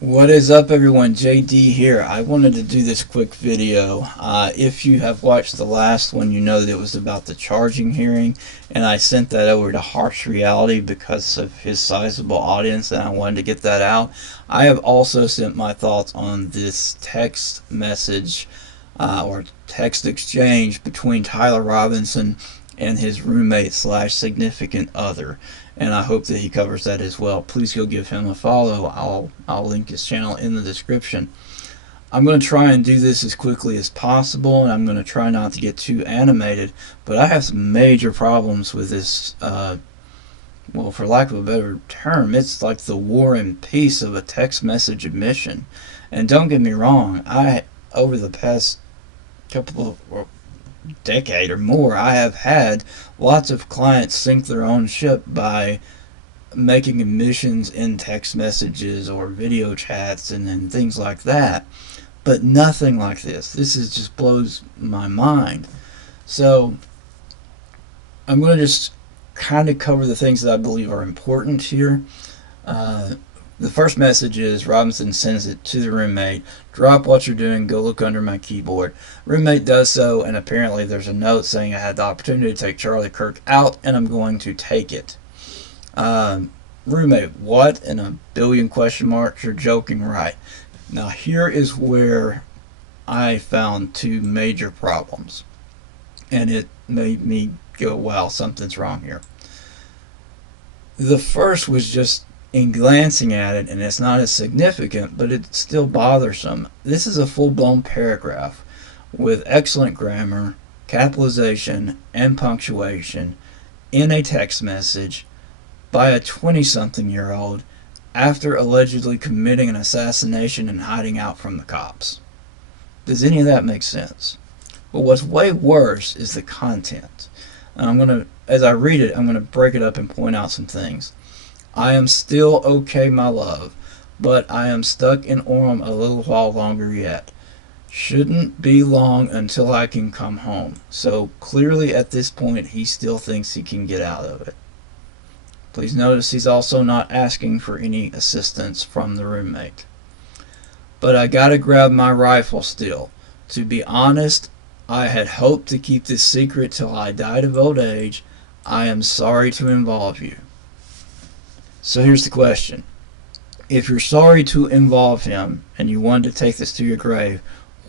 What is up, everyone? JD here. I wanted to do this quick video. If you have watched the last one, you know that it was about the charging hearing, and I sent that over to Harsh Reality because of his sizable audience, and I wanted to get that out. I have also sent my thoughts on this text message or text exchange between Tyler Robinson and his roommate slash significant other, and I hope that he covers that as well. Please go give him a follow. I'll link his channel in the description. I'm going to try and do this as quickly as possible, and I'm going to try not to get too animated, but I have some major problems with this. Well, for lack of a better term, it's like the War and Peace of a text message admission. And don't get me wrong, over the past couple of decade or more, I have had lots of clients sink their own ship by making admissions in text messages or video chats and things like that. But nothing like this. This is just blows my mind. So I'm going to just kind of cover the things that I believe are important here. The first message is Robinson sends it to the roommate. Drop what you're doing, go look under my keyboard. Roommate does so, and apparently there's a note saying I had the opportunity to take Charlie Kirk out, and I'm going to take it. Roommate, what? And a billion question marks. You're joking, right? Now here is where I found two major problems, and it made me go, wow, something's wrong here. The first was just in glancing at it, and it's not as significant, but it's still bothersome. This is a full-blown paragraph with excellent grammar, capitalization, and punctuation in a text message by a 20-something-year-old after allegedly committing an assassination and hiding out from the cops. Does any of that make sense? But what's way worse is the content. And as I read it, I'm going to break it up and point out some things. I am still okay, my love, but I am stuck in Orem a little while longer yet. Shouldn't be long until I can come home. So clearly at this point he still thinks he can get out of it. Please notice he's also not asking for any assistance from the roommate. But I gotta grab my rifle still. To be honest, I had hoped to keep this secret till I died of old age. I am sorry to involve you. So here's the question. If you're sorry to involve him and you wanted to take this to your grave,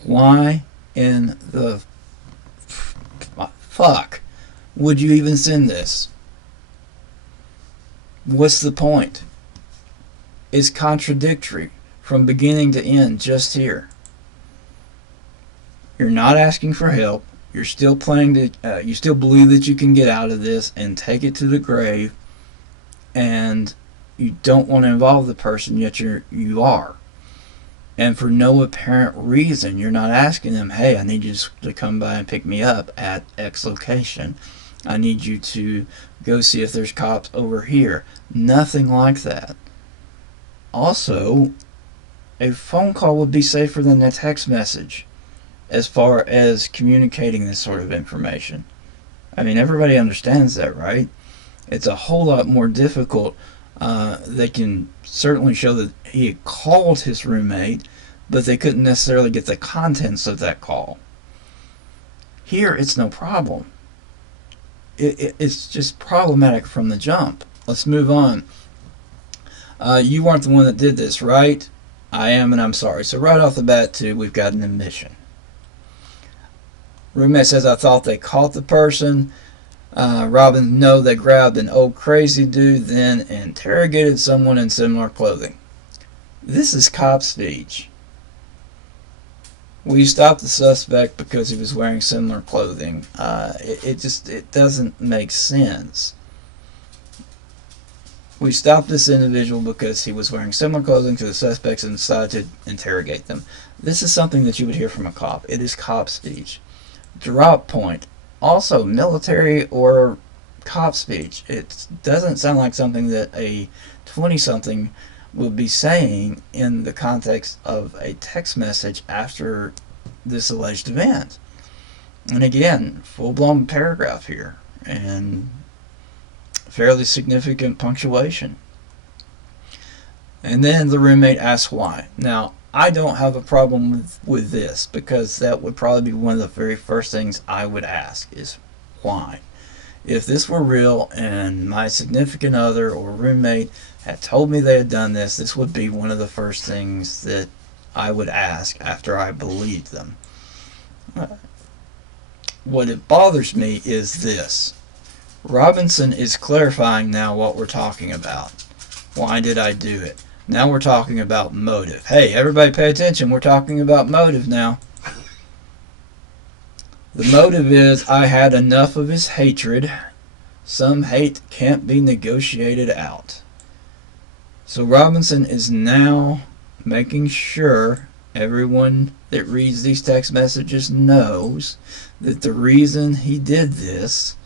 why in the fuck would you even send this? What's the point? It's contradictory from beginning to end just here. You're not asking for help. You're still planning to. You still believe that you can get out of this and take it to the grave, and you don't want to involve the person, yet you are. And for no apparent reason, you're not asking them, hey, I need you to come by and pick me up at X location. I need you to go see if there's cops over here. Nothing like that. Also, a phone call would be safer than a text message as far as communicating this sort of information. I mean, everybody understands that, right? It's a whole lot more difficult. They can certainly show that he had called his roommate, but they couldn't necessarily get the contents of that call. Here, it's no problem. It's just problematic from the jump. Let's move on. You weren't the one that did this, right? I am, and I'm sorry. So right off the bat, too, we've got an admission. Roommate says, I thought they caught the person. Robin, no, they grabbed an old crazy dude, then interrogated someone in similar clothing. This is cop speech. We stopped the suspect because he was wearing similar clothing. It doesn't make sense. We stopped this individual because he was wearing similar clothing to the suspects and decided to interrogate them. This is something that you would hear from a cop. It is cop speech. Drop point. Also military or cop speech. It doesn't sound like something that a 20-something would be saying in the context of a text message after this alleged event. And again, full-blown paragraph here and fairly significant punctuation. And then the roommate asks why. Now, I don't have a problem with this, because that would probably be one of the very first things I would ask is why. If this were real and my significant other or roommate had told me they had done this, this would be one of the first things that I would ask after I believed them. What it bothers me is this. Robinson is clarifying now what we're talking about. Why did I do it? Now we're talking about motive. Hey, everybody pay attention. We're talking about motive now. The motive is I had enough of his hatred. Some hate can't be negotiated out. So Robinson is now making sure everyone that reads these text messages knows that the reason he did this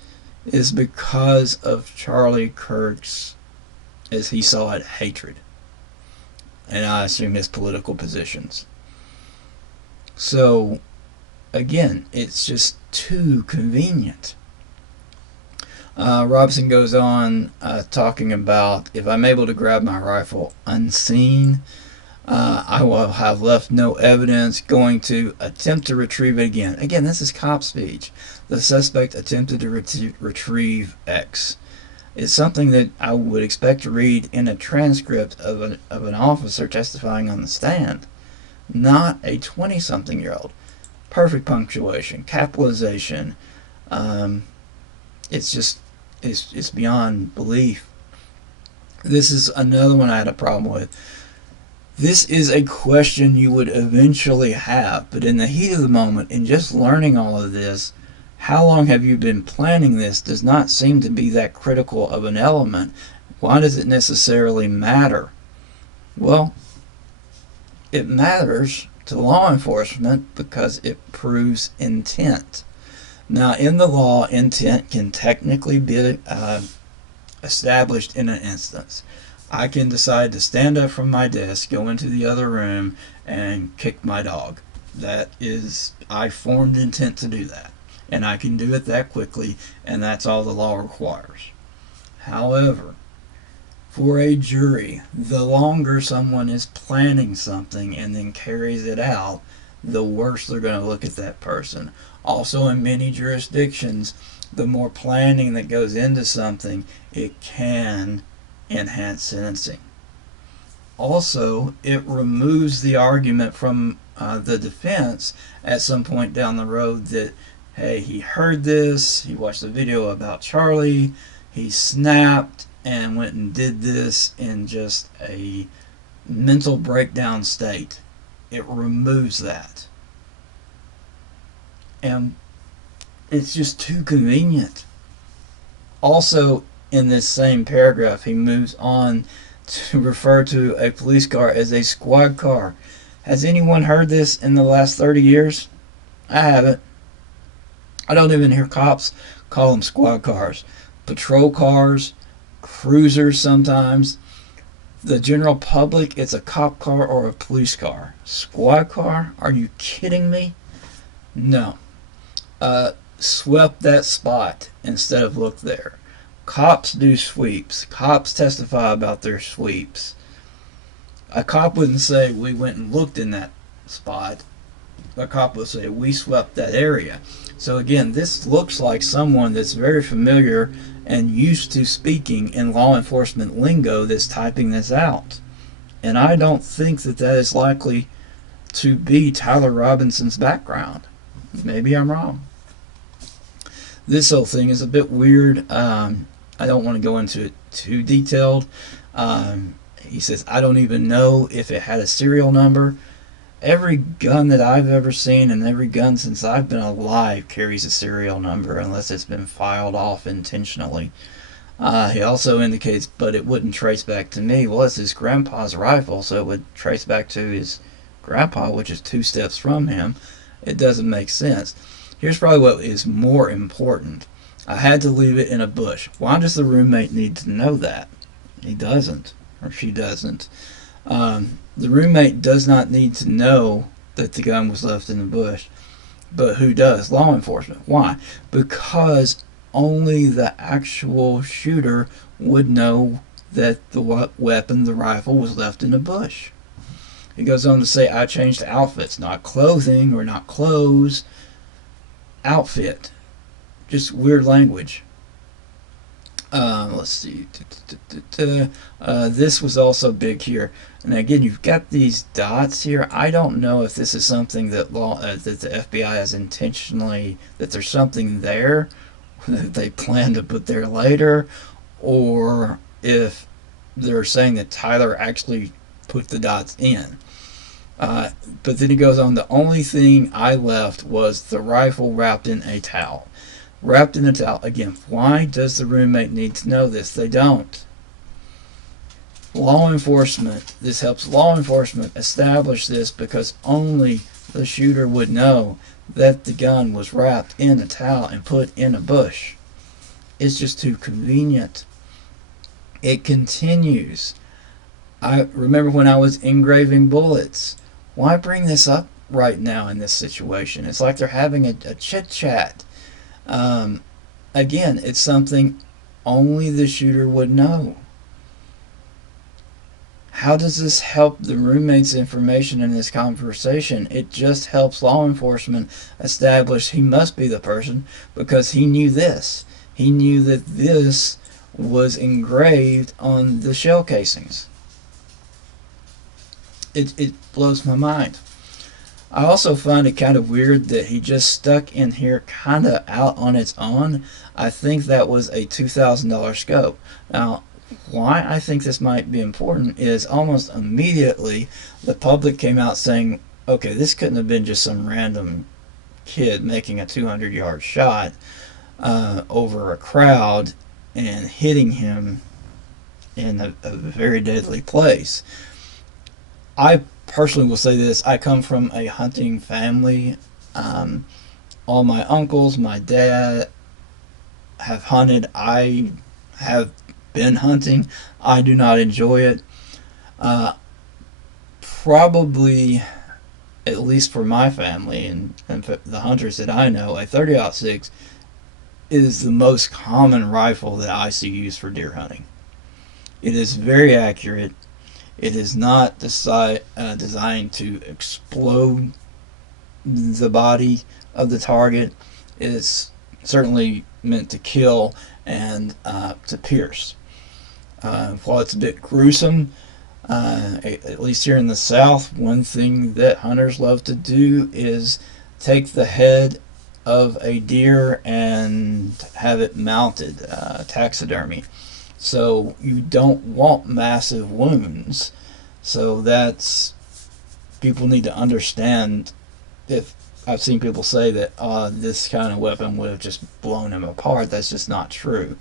is because of Charlie Kirk's, as he saw it, hatred. And I assume his political positions. So, again, it's just too convenient. Robinson goes on talking about, if I'm able to grab my rifle unseen, I will have left no evidence, going to attempt to retrieve it again. Again, this is cop speech. The suspect attempted to retrieve X. It's something that I would expect to read in a transcript of an officer testifying on the stand, not a 20-something-year-old. Perfect punctuation, capitalization. It's beyond belief. This is another one I had a problem with. This is a question you would eventually have, but in the heat of the moment, in just learning all of this, how long have you been planning this does not seem to be that critical of an element. Why does it necessarily matter? Well, it matters to law enforcement because it proves intent. Now, in the law, intent can technically be established in an instance. I can decide to stand up from my desk, go into the other room, and kick my dog. That is, I formed intent to do that. And I can do it that quickly, and that's all the law requires. However, for a jury, the longer someone is planning something and then carries it out, the worse they're going to look at that person. Also, in many jurisdictions, the more planning that goes into something, it can enhance sentencing. Also, it removes the argument from the defense at some point down the road that, hey, he heard this, he watched the video about Charlie, he snapped and went and did this in just a mental breakdown state. It removes that. And it's just too convenient. Also, in this same paragraph, he moves on to refer to a police car as a squad car. Has anyone heard this in the last 30 years? I haven't. I don't even hear cops call them squad cars. Patrol cars, cruisers sometimes. The general public, it's a cop car or a police car. Squad car? Are you kidding me? No. Swept that spot instead of look there. Cops do sweeps. Cops testify about their sweeps. A cop wouldn't say, we went and looked in that spot. A cop would say, we swept that area. So again, this looks like someone that's very familiar and used to speaking in law enforcement lingo that's typing this out. And I don't think that that is likely to be Tyler Robinson's background. Maybe I'm wrong. This whole thing is a bit weird. I don't want to go into it too detailed. He says, I don't even know if it had a serial number. Every gun that I've ever seen and every gun since I've been alive carries a serial number unless it's been filed off intentionally. He also indicates, but it wouldn't trace back to me. Well, it's his grandpa's rifle, so it would trace back to his grandpa, which is 2 steps from him. It doesn't make sense. Here's probably what is more important. I had to leave it in a bush. Why does the roommate need to know that? He doesn't, or she doesn't. The roommate does not need to know that the gun was left in the bush. But who does? Law enforcement. Why? Because only the actual shooter would know that the weapon, the rifle, was left in a bush. He goes on to say, I changed outfits, not clothing or not clothes, outfit. Just weird language. Let's see. This was also big here. And again, you've got these dots here. I don't know if this is something that that the FBI has intentionally, that there's something there that they plan to put there later, or if they're saying that Tyler actually put the dots in. But then he goes on, the only thing I left was the rifle wrapped in a towel. Wrapped in a towel. Again, why does the roommate need to know this? They don't. Law enforcement, this helps law enforcement establish this because only the shooter would know that the gun was wrapped in a towel and put in a bush. It's just too convenient. It continues. I remember when I was engraving bullets. Why bring this up right now in this situation? It's like they're having a chit chat. Again, it's something only the shooter would know. How does this help the roommate's information in this conversation? It just helps law enforcement establish he must be the person because he knew this. He knew that this was engraved on the shell casings. It blows my mind. I also find it kind of weird that he just stuck in here kind of out on its own. I think that was a $2,000 scope. Now, why I think this might be important is almost immediately the public came out saying, okay, this couldn't have been just some random kid making a 200-yard shot over a crowd and hitting him in a very deadly place. I personally will say this, I come from a hunting family. All my uncles, my dad have hunted. I have been hunting. I do not enjoy it. Probably, at least for my family and the hunters that I know, a 30-06 is the most common rifle that I see used for deer hunting. It is very accurate. It is not designed to explode the body of the target. It is certainly meant to kill and to pierce. While it's a bit gruesome, at least here in the South, one thing that hunters love to do is take the head of a deer and have it mounted, taxidermy. So you don't want massive wounds. So that's, people need to understand. If I've seen people say that this kind of weapon would have just blown him apart, that's just not true.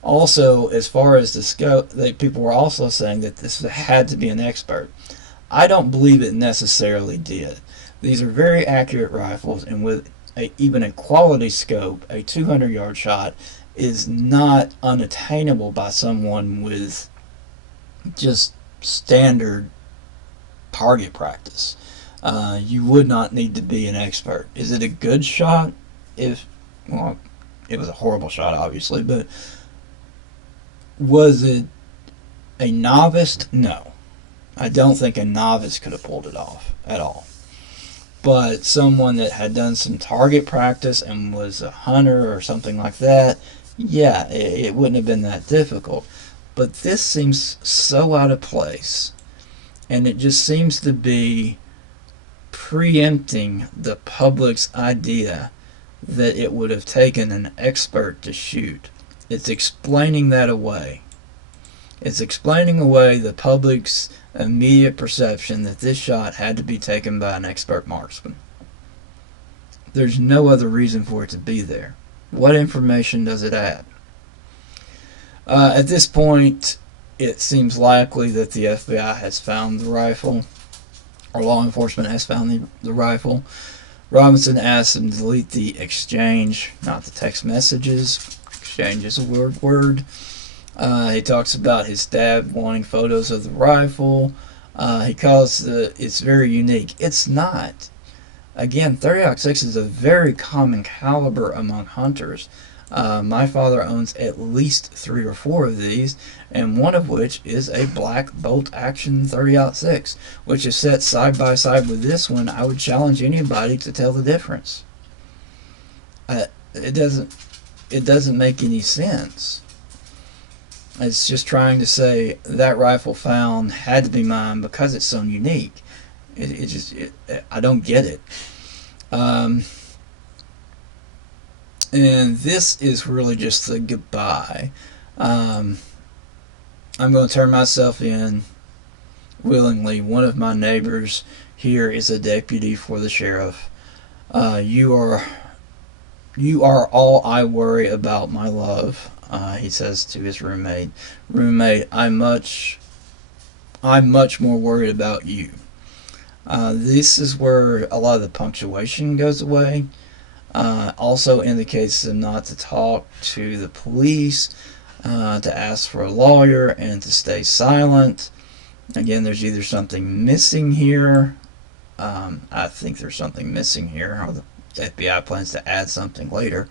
Also, as far as the scope, people were also saying that this had to be an expert. I don't believe it necessarily did. These are very accurate rifles, and with even a quality scope, a 200-yard shot is not unattainable by someone with just standard target practice. You would not need to be an expert. Is it a good shot? Well, it was a horrible shot, obviously, but was it a novice? No. I don't think a novice could have pulled it off at all. But someone that had done some target practice and was a hunter or something like that, yeah, it wouldn't have been that difficult. But this seems so out of place, and it just seems to be preempting the public's idea that it would have taken an expert to shoot. It's explaining that away. It's explaining away the public's immediate perception that this shot had to be taken by an expert marksman. There's no other reason for it to be there. What information does it add? At this point, it seems likely that the FBI has found the rifle, or law enforcement has found the rifle. Robinson asks him to delete the exchange, not the text messages. Exchange is a weird word. He talks about his dad wanting photos of the rifle. He calls it's very unique. It's not. Again, 30-06 is a very common caliber among hunters. My father owns at least 3 or 4 of these, and one of which is a black bolt action 30-06, which is set side by side with this one. I would challenge anybody to tell the difference. It doesn't make any sense. It's just trying to say that rifle found had to be mine because it's so unique. I don't get it. And this is really just the goodbye. I'm going to turn myself in willingly. One of my neighbors here is a deputy for the sheriff. You are all I worry about, my love. He says to his roommate. Roommate, I'm much more worried about you. This is where a lot of the punctuation goes away. Also indicates them not to talk to the police, to ask for a lawyer, and to stay silent. Again, there's either something missing here. I think there's something missing here, or the FBI plans to add something later.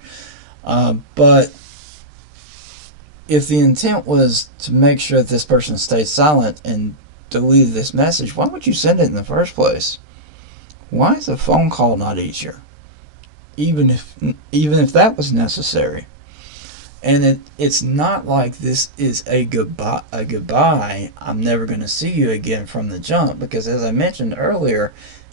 But if the intent was to make sure that this person stays silent and deleted this message, why would you send it in the first place? Why is a phone call not easier? Even if that was necessary. And it's not like this is a goodbye. I'm never going to see you again from the jump, because as I mentioned earlier,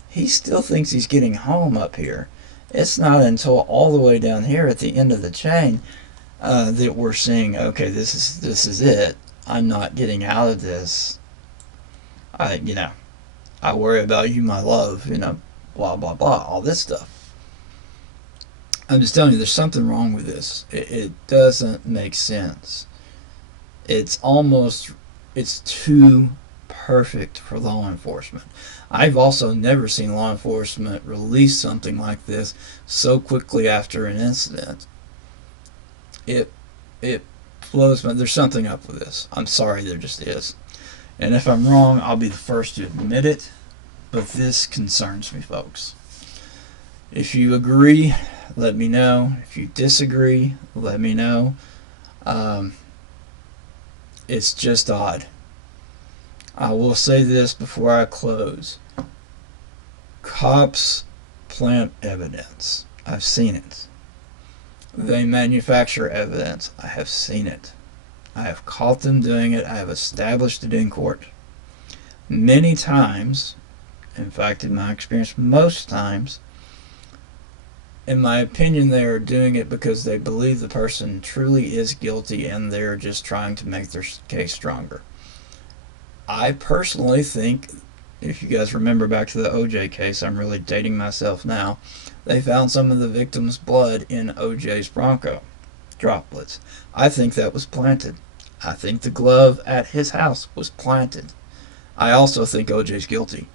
he still thinks he's getting home up here. It's not until all the way down here at the end of the chain that we're seeing, okay, this is it. I'm not getting out of this. I worry about you, my love. Blah blah blah. All this stuff. I'm just telling you, there's something wrong with this. It doesn't make sense. It's too perfect for law enforcement. I've also never seen law enforcement release something like this so quickly after an incident. It blows me. There's something up with this. I'm sorry, there just is. And if I'm wrong, I'll be the first to admit it. But this concerns me, folks. If you agree, let me know. If you disagree, let me know. It's just odd. I will say this before I close. Cops plant evidence. I've seen it. They manufacture evidence. I have seen it. I have caught them doing it. I have established it in court. Many times, in fact, in my experience, most times, in my opinion, they are doing it because they believe the person truly is guilty and they're just trying to make their case stronger. I personally think, if you guys remember back to the OJ case, I'm really dating myself now, they found some of the victim's blood in OJ's Bronco droplets. I think that was planted. I think the glove at his house was planted. I also think OJ's guilty.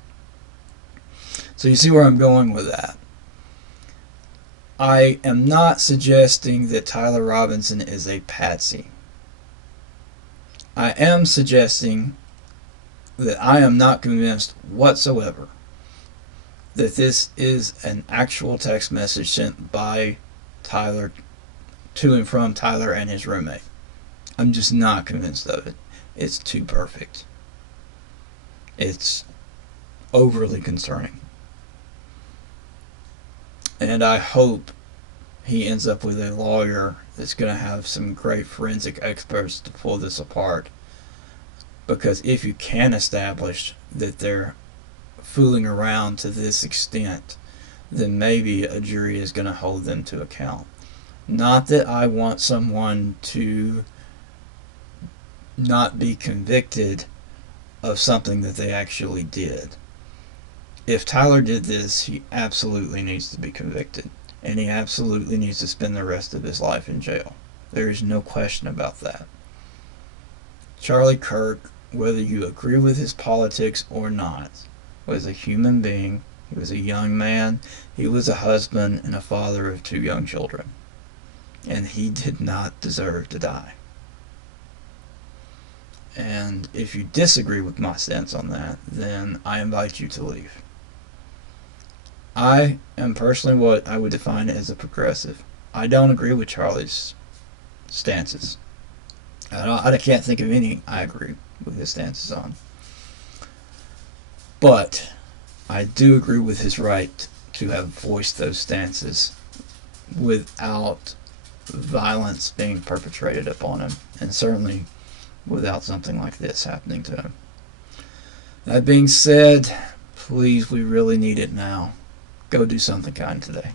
So you see where I'm going with that. I am not suggesting that Tyler Robinson is a patsy. I am suggesting that I am not convinced whatsoever that this is an actual text message sent by Tyler to and from Tyler and his roommate. I'm just not convinced of it. It's too perfect. It's overly concerning. And I hope he ends up with a lawyer that's going to have some great forensic experts to pull this apart. Because if you can establish that they're fooling around to this extent, then maybe a jury is going to hold them to account. Not that I want someone to not be convicted of something that they actually did. If Tyler did this, he absolutely needs to be convicted. And he absolutely needs to spend the rest of his life in jail. There is no question about that. Charlie Kirk, whether you agree with his politics or not, was a human being. He was a young man. He was a husband and a father of 2 young children. And he did not deserve to die. And if you disagree with my stance on that, then I invite you to leave. I am personally what I would define as a progressive. I don't agree with Charlie's stances. I can't think of any I agree with his stances on. But I do agree with his right to have voiced those stances without violence being perpetrated upon him, and certainly without something like this happening to him. That being said, please, we really need it now. Go do something kind today.